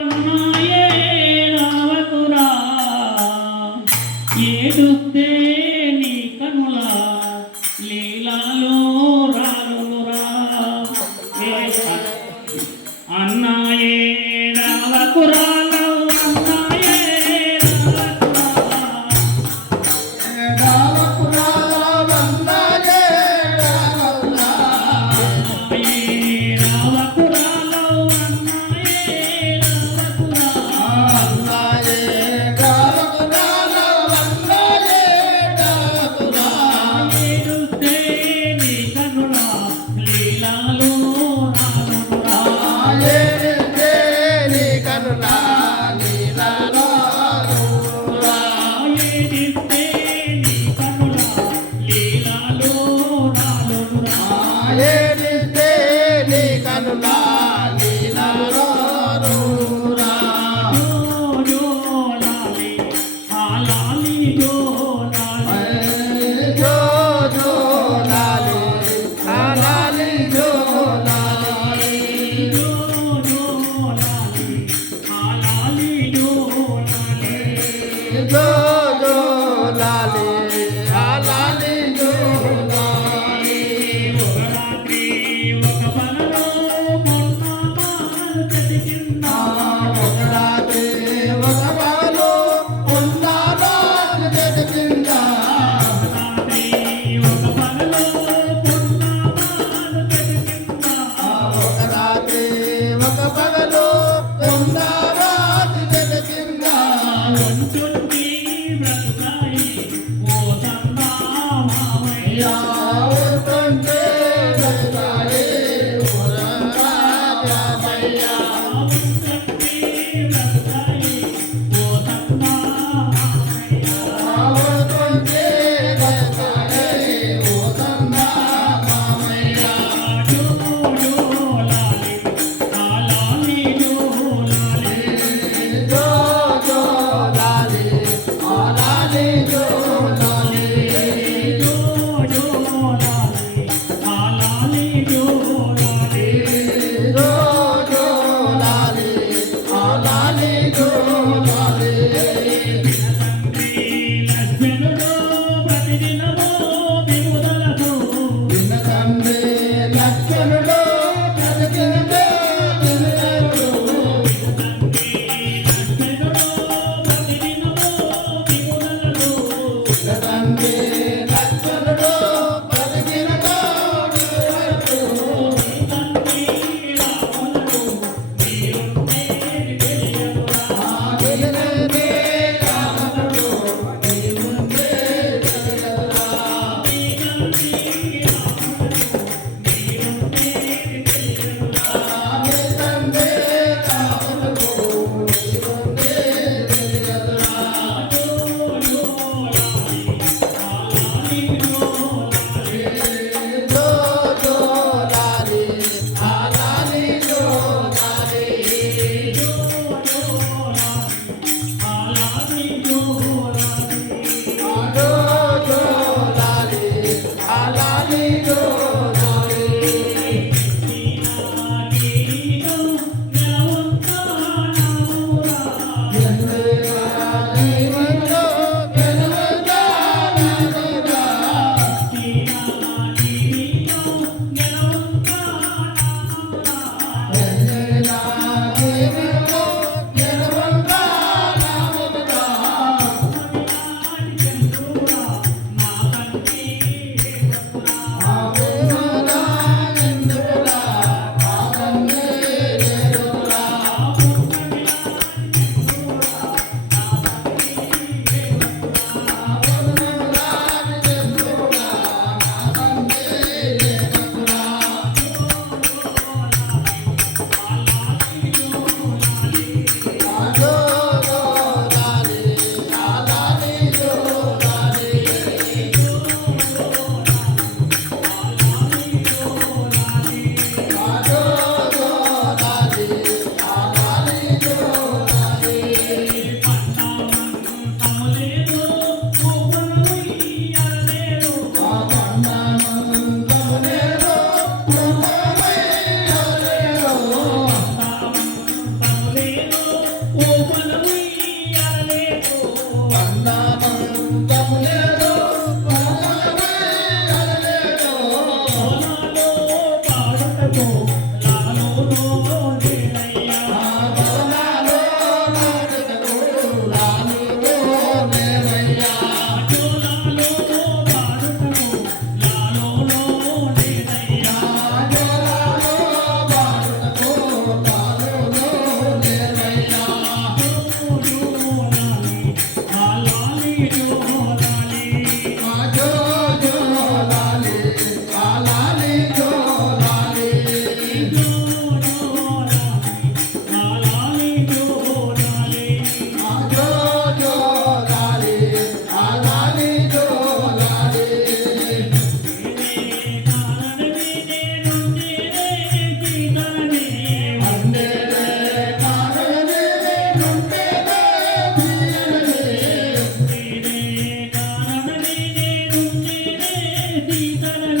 నాయే రావకురా ఏడుస్తే నీ కనుల లీలాలో రాలురా అన్నాయే రావకురా लाले Amen.